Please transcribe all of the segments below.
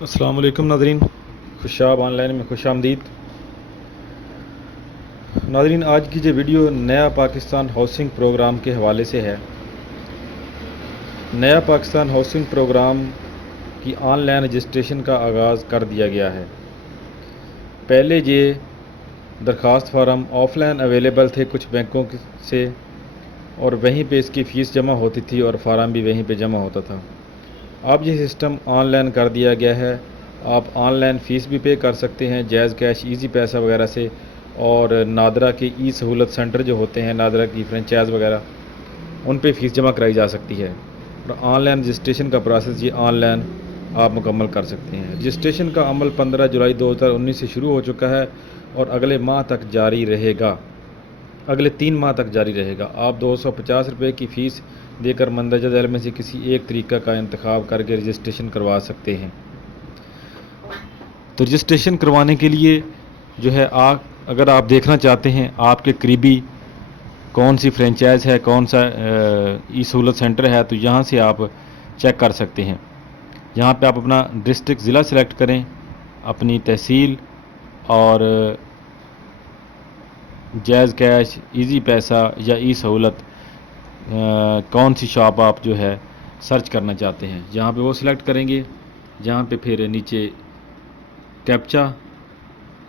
السلام علیکم ناظرین، خوشاب آن لائن میں خوش آمدید۔ ناظرین، آج کی جو ویڈیو نیا پاکستان ہاؤسنگ پروگرام کے حوالے سے ہے۔ نیا پاکستان ہاؤسنگ پروگرام کی آن لائن رجسٹریشن کا آغاز کر دیا گیا ہے۔ پہلے یہ درخواست فارم آف لائن اویلیبل تھے کچھ بینکوں سے، اور وہیں پہ اس کی فیس جمع ہوتی تھی اور فارم بھی وہیں پہ جمع ہوتا تھا۔ اب یہ سسٹم آن لائن کر دیا گیا ہے۔ آپ آن لائن فیس بھی پے کر سکتے ہیں جیز کیش، ایزی پیسہ وغیرہ سے، اور نادرا کے ای سہولت سینٹر جو ہوتے ہیں، نادرا کی فرنچائز وغیرہ، ان پہ فیس جمع کرائی جا سکتی ہے، اور آن لائن رجسٹریشن کا پروسیس یہ آن لائن آپ مکمل کر سکتے ہیں۔ رجسٹریشن کا عمل 15 جولائی 2019 سے شروع ہو چکا ہے اور اگلے ماہ تک جاری رہے گا، اگلے 3 ماہ تک جاری رہے گا۔ آپ 250 روپے کی فیس دے کر مندرجہ ذیل میں سے کسی ایک طریقہ کا انتخاب کر کے رجسٹریشن کروا سکتے ہیں۔ تو رجسٹریشن کروانے کے لیے جو ہے اگر آپ دیکھنا چاہتے ہیں آپ کے قریبی کون سی فرنچائز ہے، کون سا ای سہولت سینٹر ہے، تو یہاں سے آپ چیک کر سکتے ہیں۔ یہاں پہ آپ اپنا ڈسٹرکٹ، ضلع سلیکٹ کریں، اپنی تحصیل، اور جیز کیش، ایزی پیسہ یا ای سہولت کون سی شاپ آپ جو ہے سرچ کرنا چاہتے ہیں، یہاں پہ وہ سلیکٹ کریں گے۔ جہاں پہ پھر نیچے کیپچا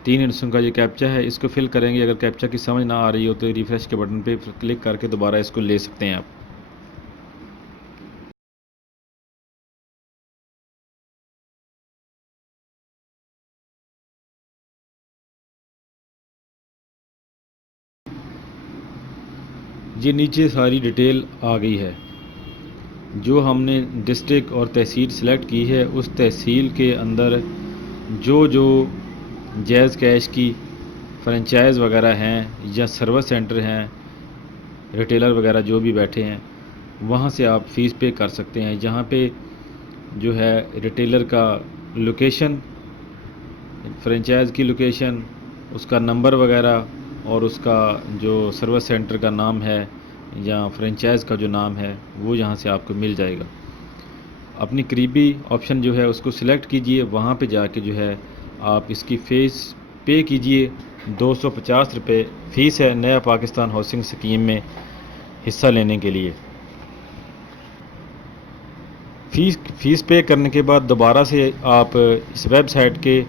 3 ہندسوں کا یہ کیپچا ہے، اس کو فل کریں گے۔ اگر کیپچا کی سمجھ نہ آ رہی ہو تو ریفریش کے بٹن پہ کلک کر کے دوبارہ اس کو لے سکتے ہیں آپ۔ یہ نیچے ساری ڈیٹیل آ گئی ہے۔ جو ہم نے ڈسٹرکٹ اور تحصیل سلیکٹ کی ہے، اس تحصیل کے اندر جو جیز کیش کی فرنچائز وغیرہ ہیں یا سروس سینٹر ہیں، ریٹیلر وغیرہ جو بھی بیٹھے ہیں، وہاں سے آپ فیس پے کر سکتے ہیں۔ جہاں پہ جو ہے ریٹیلر کا لوکیشن، فرنچائز کی لوکیشن، اس کا نمبر وغیرہ، اور اس کا جو سروس سینٹر کا نام ہے یا فرنچائز کا جو نام ہے، وہ یہاں سے آپ کو مل جائے گا۔ اپنی قریبی آپشن جو ہے اس کو سلیکٹ کیجئے، وہاں پہ جا کے جو ہے آپ اس کی فیس پے کیجئے۔ 250 روپے فیس ہے نیا پاکستان ہاؤسنگ اسکیم میں حصہ لینے کے لیے۔ فیس پے کرنے کے بعد دوبارہ سے آپ اس ویب سائٹ کے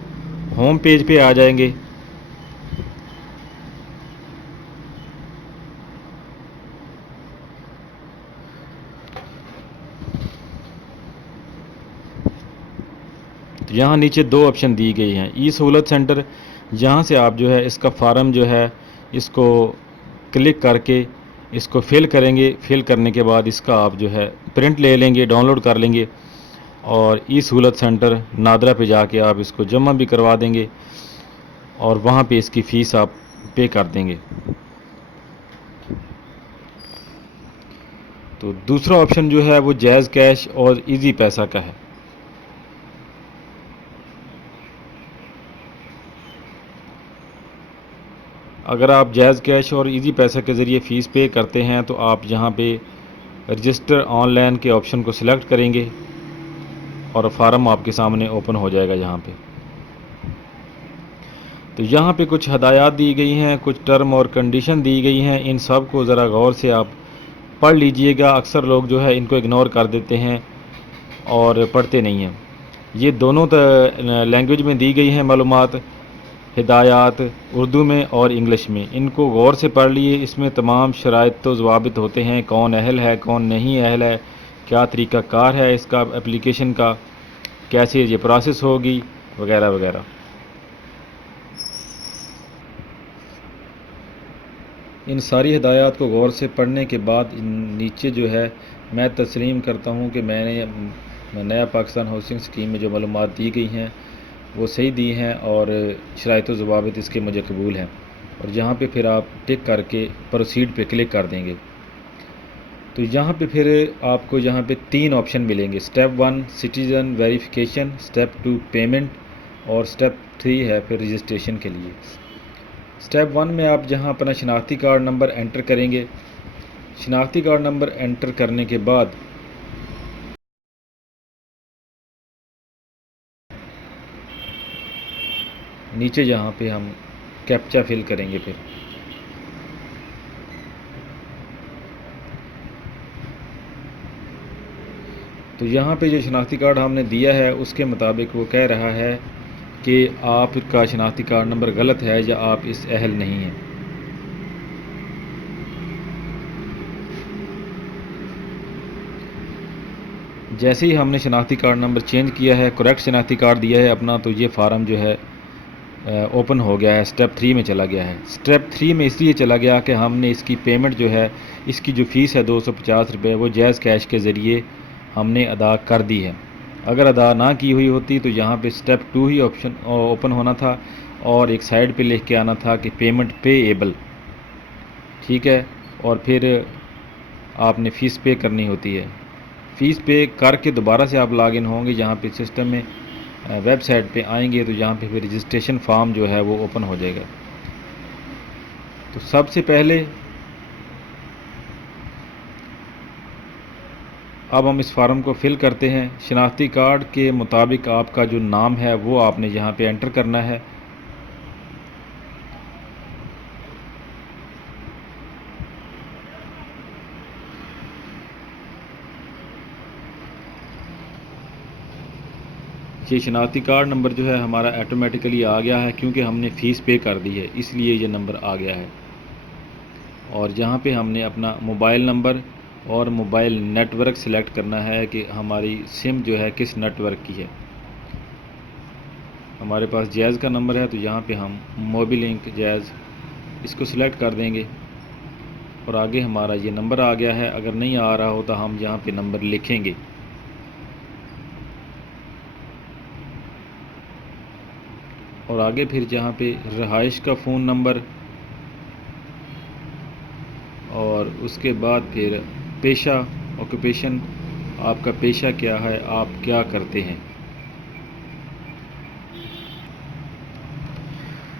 ہوم پیج پہ آ جائیں گے۔ یہاں نیچے 2 آپشن دی گئی ہیں، ای سہولت سینٹر، یہاں سے آپ جو ہے اس کا فارم جو ہے اس کو کلک کر کے اس کو فل کریں گے۔ فل کرنے کے بعد اس کا آپ جو ہے پرنٹ لے لیں گے، ڈاؤن لوڈ کر لیں گے، اور ای سہولت سینٹر نادرا پہ جا کے آپ اس کو جمع بھی کروا دیں گے، اور وہاں پہ اس کی فیس آپ پے کر دیں گے۔ تو دوسرا آپشن جو ہے وہ جیز کیش اور ایزی پیسہ کا ہے۔ اگر آپ جیز کیش اور ایزی پیسہ کے ذریعے فیس پے کرتے ہیں تو آپ یہاں پہ رجسٹر آن لائن کے آپشن کو سلیکٹ کریں گے، اور فارم آپ کے سامنے اوپن ہو جائے گا یہاں پہ۔ تو یہاں پہ کچھ ہدایات دی گئی ہیں، کچھ ٹرم اور کنڈیشن دی گئی ہیں، ان سب کو ذرا غور سے آپ پڑھ لیجئے گا۔ اکثر لوگ جو ہے ان کو اگنور کر دیتے ہیں اور پڑھتے نہیں ہیں۔ یہ دونوں لینگویج میں دی گئی ہیں معلومات، ہدایات، اردو میں اور انگلش میں۔ ان کو غور سے پڑھ لیے، اس میں تمام شرائط و ضوابط ہوتے ہیں، کون اہل ہے، کون نہیں اہل ہے، کیا طریقہ کار ہے اس کا اپلیکیشن کا، کیسے یہ پروسیس ہوگی، وغیرہ وغیرہ۔ ان ساری ہدایات کو غور سے پڑھنے کے بعد نیچے جو ہے میں تسلیم کرتا ہوں کہ میں نے نیا پاکستان ہاؤسنگ اسکیم میں جو معلومات دی گئی ہیں وہ صحیح دی ہیں، اور شرائط و ضوابط اس کے مجھے قبول ہیں، اور یہاں پہ پھر آپ ٹک کر کے پروسیڈ پہ کلک کر دیں گے۔ تو یہاں پہ پھر آپ کو یہاں پہ 3 آپشن ملیں گے۔ Step 1 citizen verification, step 2 payment, اور سٹیپ 3 ہے پھر رجسٹریشن کے لیے۔ سٹیپ 1 میں آپ جہاں اپنا شناختی کارڈ نمبر انٹر کریں گے، شناختی کارڈ نمبر انٹر کرنے کے بعد نیچے جہاں پہ ہم کیپچا فل کریں گے پھر تو یہاں پہ جو شناختی کارڈ ہم نے دیا ہے اس کے مطابق وہ کہہ رہا ہے کہ آپ کا شناختی کارڈ نمبر غلط ہے یا آپ اس اہل نہیں ہیں۔ جیسے ہی ہم نے شناختی کارڈ نمبر چینج کیا ہے، کریکٹ شناختی کارڈ دیا ہے اپنا، تو یہ فارم جو ہے اوپن ہو گیا ہے، اسٹیپ 3 میں چلا گیا ہے۔ اسٹیپ 3 میں اس لیے چلا گیا کہ ہم نے اس کی پیمنٹ جو ہے، اس کی جو فیس ہے 250 روپے، وہ جائز کیش کے ذریعے ہم نے ادا کر دی ہے۔ اگر ادا نہ کی ہوئی ہوتی تو یہاں پہ اسٹیپ 2 ہی آپشن اوپن ہونا تھا اور ایک سائڈ پہ لکھ کے آنا تھا کہ پیمنٹ پے ایبل، ٹھیک ہے، اور پھر آپ نے فیس پے کرنی ہوتی ہے۔ فیس پے کر کے دوبارہ سے آپ لاگ ان ہوں گے، جہاں پہ سسٹم میں ویب سائٹ پہ آئیں گے تو یہاں پہ پھر رجسٹریشن فارم جو ہے وہ اوپن ہو جائے گا۔ تو سب سے پہلے اب ہم اس فارم کو فل کرتے ہیں۔ شناختی کارڈ کے مطابق آپ کا جو نام ہے وہ آپ نے یہاں پہ انٹر کرنا ہے۔ یہ شناختی کارڈ نمبر جو ہے ہمارا آٹومیٹیکلی آ گیا ہے، کیونکہ ہم نے فیس پے کر دی ہے، اس لیے یہ نمبر آ گیا ہے۔ اور جہاں پہ ہم نے اپنا موبائل نمبر اور موبائل نیٹ ورک سلیکٹ کرنا ہے کہ ہماری سم جو ہے کس نیٹ ورک کی ہے۔ ہمارے پاس جائز کا نمبر ہے تو یہاں پہ ہم موبی لنک جائز اس کو سلیکٹ کر دیں گے اور آگے ہمارا یہ نمبر آ گیا ہے۔ اگر نہیں آ رہا ہو تو ہم یہاں پہ نمبر لکھیں گے۔ اور آگے پھر جہاں پہ رہائش کا فون نمبر اور اس کے بعد پھر پیشہ آکوپیشن، آپ کا پیشہ کیا ہے، آپ کیا کرتے ہیں،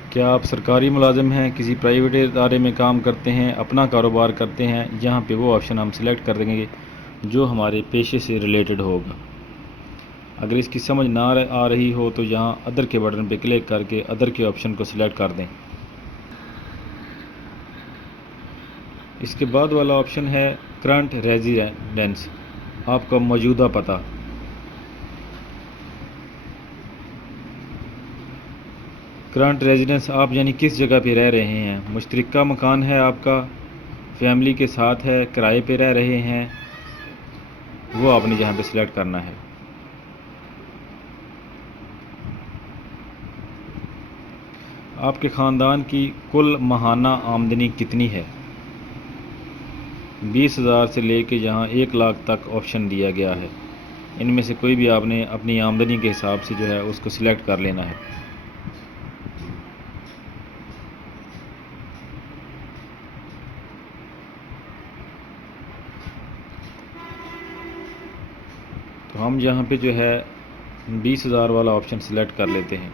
کیا آپ سرکاری ملازم ہیں، کسی پرائیویٹ ادارے میں کام کرتے ہیں، اپنا کاروبار کرتے ہیں۔ یہاں پہ وہ آپشن ہم سلیکٹ کر دیں گے جو ہمارے پیشے سے ریلیٹڈ ہوگا۔ اگر اس کی سمجھ نہ آ رہی ہو تو یہاں ادر کے بٹن پہ کلک کر کے ادر کے آپشن کو سلیکٹ کر دیں۔ اس کے بعد والا آپشن ہے کرنٹ ریزیڈنس، آپ کا موجودہ پتہ۔ کرنٹ ریزیڈنس آپ یعنی کس جگہ پہ رہ رہے ہیں، مشترکہ مکان ہے آپ کا، فیملی کے ساتھ ہے، کرائے پہ رہ رہے ہیں، وہ آپ نے یہاں پہ سلیکٹ کرنا ہے۔ آپ کے خاندان کی کل ماہانہ آمدنی کتنی ہے؟ 20,000 سے لے کے یہاں 1 لاکھ تک آپشن دیا گیا ہے۔ ان میں سے کوئی بھی آپ نے اپنی آمدنی کے حساب سے جو ہے اس کو سلیکٹ کر لینا ہے۔ تو ہم یہاں پہ جو ہے 20,000 والا آپشن سلیکٹ کر لیتے ہیں۔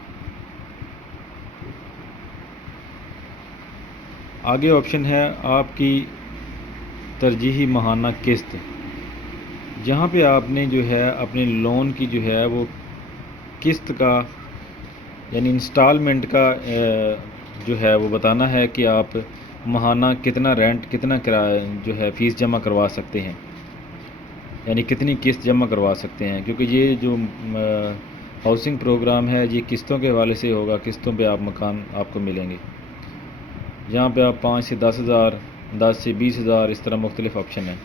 آگے آپشن ہے آپ کی ترجیحی ماہانہ قسط۔ یہاں پہ آپ نے جو ہے اپنے لون کی جو ہے وہ قسط کا یعنی انسٹالمنٹ کا جو ہے وہ بتانا ہے کہ آپ ماہانہ کتنا رینٹ، کتنا کرایہ جو ہے فیس جمع کروا سکتے ہیں، یعنی کتنی قسط جمع کروا سکتے ہیں، کیونکہ یہ جو ہاؤسنگ پروگرام ہے یہ قسطوں کے حوالے سے ہوگا، قسطوں پہ آپ مکان آپ کو ملیں گے۔ یہاں پہ آپ 5 سے 10,000، 10 سے 20,000، اس طرح مختلف آپشن ہیں۔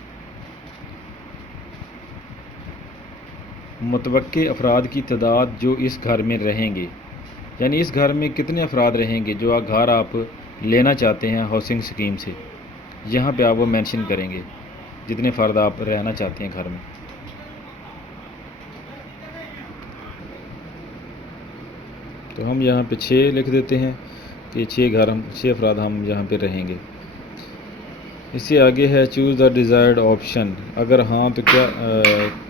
متوقع افراد کی تعداد جو اس گھر میں رہیں گے، یعنی اس گھر میں کتنے افراد رہیں گے جو گھر آپ لینا چاہتے ہیں ہاؤسنگ اسکیم سے، یہاں پہ آپ وہ مینشن کریں گے جتنے فرد آپ رہنا چاہتے ہیں گھر میں۔ تو ہم یہاں پہ 6 لکھ دیتے ہیں کہ 6 افراد ہم یہاں پہ رہیں گے۔ اس سے آگے ہے چوز دا ڈیزائرڈ آپشن۔ اگر ہاں تو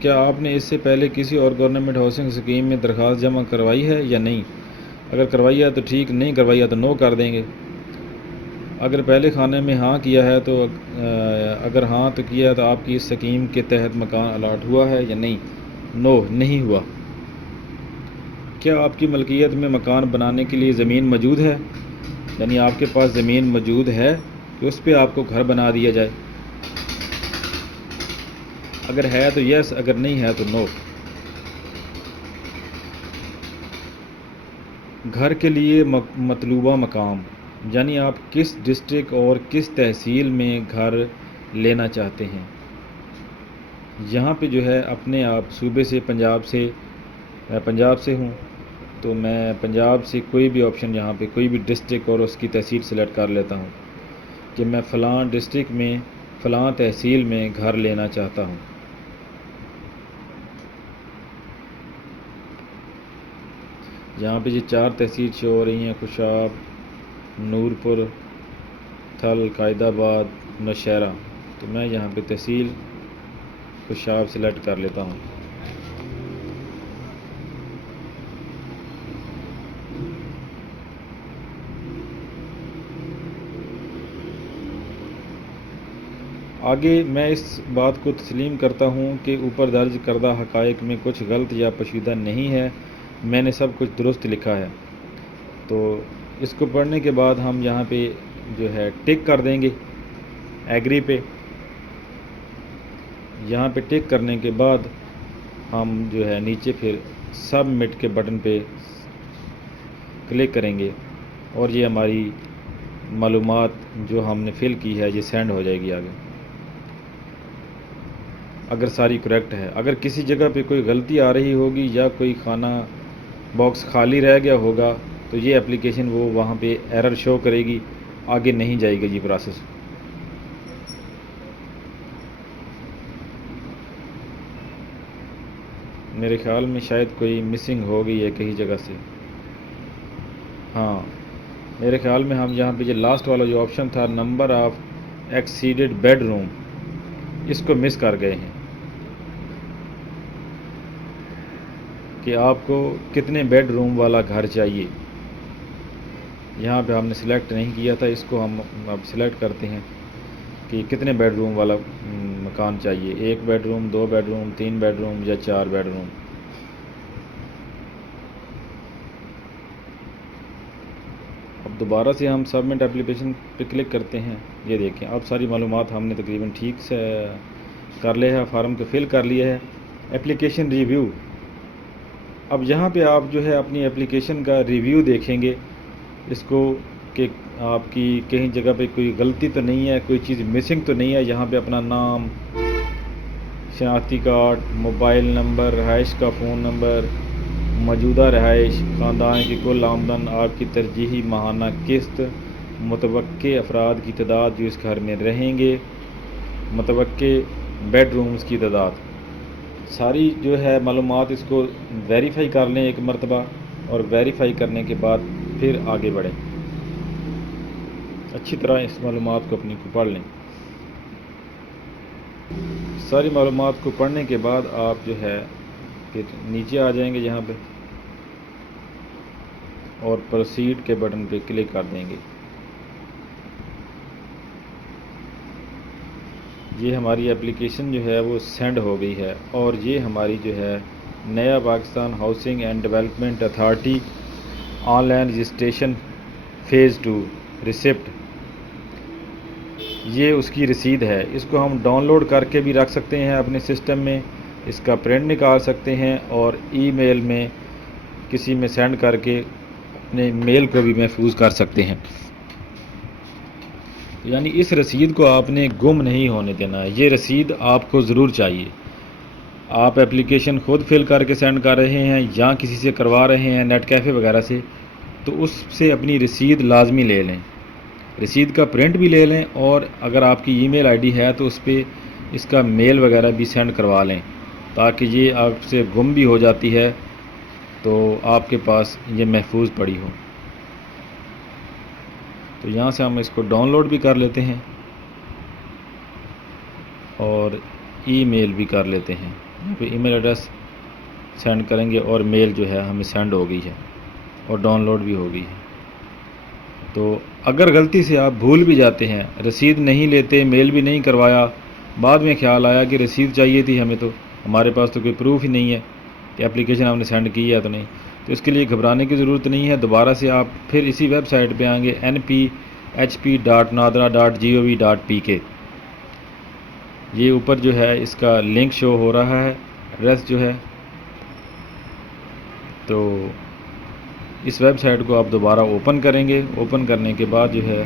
کیا آپ نے اس سے پہلے کسی اور گورنمنٹ ہاؤسنگ اسکیم میں درخواست جمع کروائی ہے یا نہیں؟ اگر کروائی ہے تو ٹھیک، نہیں کروائی ہے تو نو کر دیں گے۔ اگر پہلے کھانے میں ہاں کیا ہے تو اگر ہاں تو کیا ہے تو آپ کی اس اسکیم کے تحت مکان الاٹ ہوا ہے یا نہیں؟ نو، نہیں ہوا۔ کیا آپ کی ملکیت میں مکان بنانے کے لیے زمین موجود ہے؟ یعنی آپ کے پاس زمین موجود ہے کہ اس پہ آپ کو گھر بنا دیا جائے؟ اگر ہے تو یس، اگر نہیں ہے تو نو۔ گھر کے لیے مطلوبہ مقام، یعنی آپ کس ڈسٹرکٹ اور کس تحصیل میں گھر لینا چاہتے ہیں۔ یہاں پہ جو ہے اپنے آپ صوبے سے میں پنجاب سے ہوں تو میں پنجاب سے کوئی بھی آپشن یہاں پہ کوئی بھی ڈسٹرکٹ اور اس کی تحصیل سلیکٹ کر لیتا ہوں کہ میں فلاں ڈسٹرکٹ میں فلاں تحصیل میں گھر لینا چاہتا ہوں۔ یہاں پہ یہ 4 تحصیل شو ہو رہی ہیں: خوشاب، نورپور، تھل، قائد آباد، نوشہرہ۔ تو میں یہاں پہ تحصیل خوشاب سلیکٹ کر لیتا ہوں۔ آگے میں اس بات کو تسلیم کرتا ہوں کہ اوپر درج کردہ حقائق میں کچھ غلط یا پوشیدہ نہیں ہے، میں نے سب کچھ درست لکھا ہے۔ تو اس کو پڑھنے کے بعد ہم یہاں پہ جو ہے ٹک کر دیں گے ایگری پہ۔ یہاں پہ ٹک کرنے کے بعد ہم جو ہے نیچے پھر سبمٹ کے بٹن پہ کلک کریں گے اور یہ ہماری معلومات جو ہم نے فل کی ہے یہ سینڈ ہو جائے گی آگے، اگر ساری کریکٹ ہے۔ اگر کسی جگہ پہ کوئی غلطی آ رہی ہوگی یا کوئی خانہ باکس خالی رہ گیا ہوگا تو یہ اپلیکیشن وہ وہاں پہ ایرر شو کرے گی، آگے نہیں جائے گا یہ پروسیس۔ میرے خیال میں شاید کوئی مسنگ ہو گئی ہے کہیں جگہ سے۔ ہاں میرے خیال میں ہم یہاں پہ یہ لاسٹ والا جو آپشن تھا number of exceeded bed room, اس کو مس کر گئے ہیں کہ آپ کو کتنے بیڈ روم والا گھر چاہیے۔ یہاں پہ ہم نے سلیکٹ نہیں کیا تھا، اس کو ہم اب سلیکٹ کرتے ہیں کہ کتنے بیڈ روم والا مکان چاہیے، 1 bed room, 2 bed room, 3 bed room یا 4 بیڈ روم۔ اب دوبارہ سے ہم سبمٹ اپلیکیشن پہ کلک کرتے ہیں۔ یہ دیکھیں اب ساری معلومات ہم نے تقریباً ٹھیک سے کر لیا ہے، فارم کو فل کر لیا ہے۔ اپلیکیشن ریویو، اب یہاں پہ آپ جو ہے اپنی اپلیکیشن کا ریویو دیکھیں گے اس کو کہ آپ کی کہیں جگہ پہ کوئی غلطی تو نہیں ہے، کوئی چیز مسنگ تو نہیں ہے۔ یہاں پہ اپنا نام، شناختی کارڈ، موبائل نمبر، رہائش کا فون نمبر، موجودہ رہائش، خاندان کی کل آمدن، آپ کی ترجیحی ماہانہ قسط، متوقع افراد کی تعداد جو اس گھر میں رہیں گے، متوقع بیڈ رومز کی تعداد، ساری جو ہے معلومات اس کو ویریفائی کر لیں ایک مرتبہ، اور ویریفائی کرنے کے بعد پھر آگے بڑھیں۔ اچھی طرح اس معلومات کو اپنی کو پڑھ لیں۔ ساری معلومات کو پڑھنے کے بعد آپ جو ہے کہ نیچے آ جائیں گے یہاں پہ اور پروسیڈ کے بٹن پہ کلک کر دیں گے۔ یہ ہماری اپلیکیشن جو ہے وہ سینڈ ہو گئی ہے، اور یہ ہماری جو ہے نیا Pakistan housing and development authority on line registration phase 2 ریسپٹ، یہ اس کی رسید ہے۔ اس کو ہم ڈاؤن لوڈ کر کے بھی رکھ سکتے ہیں اپنے سسٹم میں، اس کا پرنٹ نکال سکتے ہیں اور ای میل میں کسی میں سینڈ کر کے اپنے میل کو بھی محفوظ کر سکتے ہیں۔ یعنی اس رسید کو آپ نے گم نہیں ہونے دینا ہے، یہ رسید آپ کو ضرور چاہیے۔ آپ اپلیکیشن خود فل کر کے سینڈ کر رہے ہیں یا کسی سے کروا رہے ہیں نیٹ کیفے وغیرہ سے، تو اس سے اپنی رسید لازمی لے لیں، رسید کا پرنٹ بھی لے لیں، اور اگر آپ کی ای میل آئی ڈی ہے تو اس پہ اس کا میل وغیرہ بھی سینڈ کروا لیں، تاکہ یہ آپ سے گم بھی ہو جاتی ہے تو آپ کے پاس یہ محفوظ پڑی ہو۔ تو یہاں سے ہم اس کو ڈاؤن لوڈ بھی کر لیتے ہیں اور ای میل بھی کر لیتے ہیں۔ یہاں پہ ای میل ایڈریس سینڈ کریں گے اور میل جو ہے ہمیں سینڈ ہو گئی ہے اور ڈاؤن لوڈ بھی ہو گئی ہے۔ تو اگر غلطی سے آپ بھول بھی جاتے ہیں، رسید نہیں لیتے، میل بھی نہیں کروایا، بعد میں خیال آیا کہ رسید چاہیے تھی ہمیں، تو ہمارے پاس تو کوئی پروف ہی نہیں ہے کہ اپلیکیشن ہم نے سینڈ کی ہے تو نہیں، تو تو اس کے لیے گھبرانے کی ضرورت نہیں ہے. دوبارہ سے آپ پھر اسی ویب سائٹ پہ آئیں گے nphp.nadra.gov.pk. یہ اوپر جو ہے اس کا لنک شو ہو رہا ہے، ایڈریس جو ہے. تو اس ویب سائٹ کو آپ دوبارہ اوپن کریں گے. اوپن کرنے کے بعد جو ہے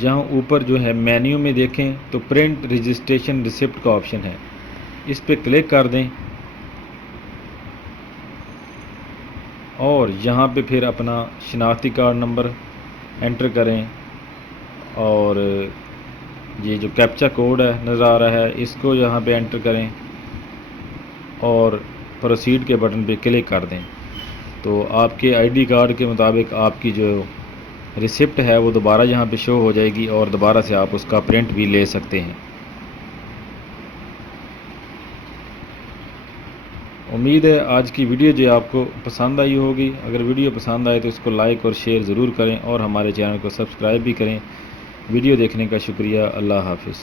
جہاں اوپر جو ہے مینیو میں دیکھیں تو پرنٹ رجسٹریشن ریسپٹ کا آپشن ہے، اس پہ کلک کر دیں اور یہاں پہ پھر اپنا شناختی کارڈ نمبر انٹر کریں اور یہ جو کیپچا کوڈ ہے نظر آ رہا ہے اس کو یہاں پہ انٹر کریں اور پروسیڈ کے بٹن پہ کلک کر دیں. تو آپ کے آئی ڈی کارڈ کے مطابق آپ کی جو ریسپٹ ہے وہ دوبارہ یہاں پہ شو ہو جائے گی اور دوبارہ سے آپ اس کا پرنٹ بھی لے سکتے ہیں. امید ہے آج کی ویڈیو جو آپ کو پسند آئی ہوگی. اگر ویڈیو پسند آئے تو اس کو لائک اور شیئر ضرور کریں اور ہمارے چینل کو سبسکرائب بھی کریں. ویڈیو دیکھنے کا شکریہ. اللہ حافظ.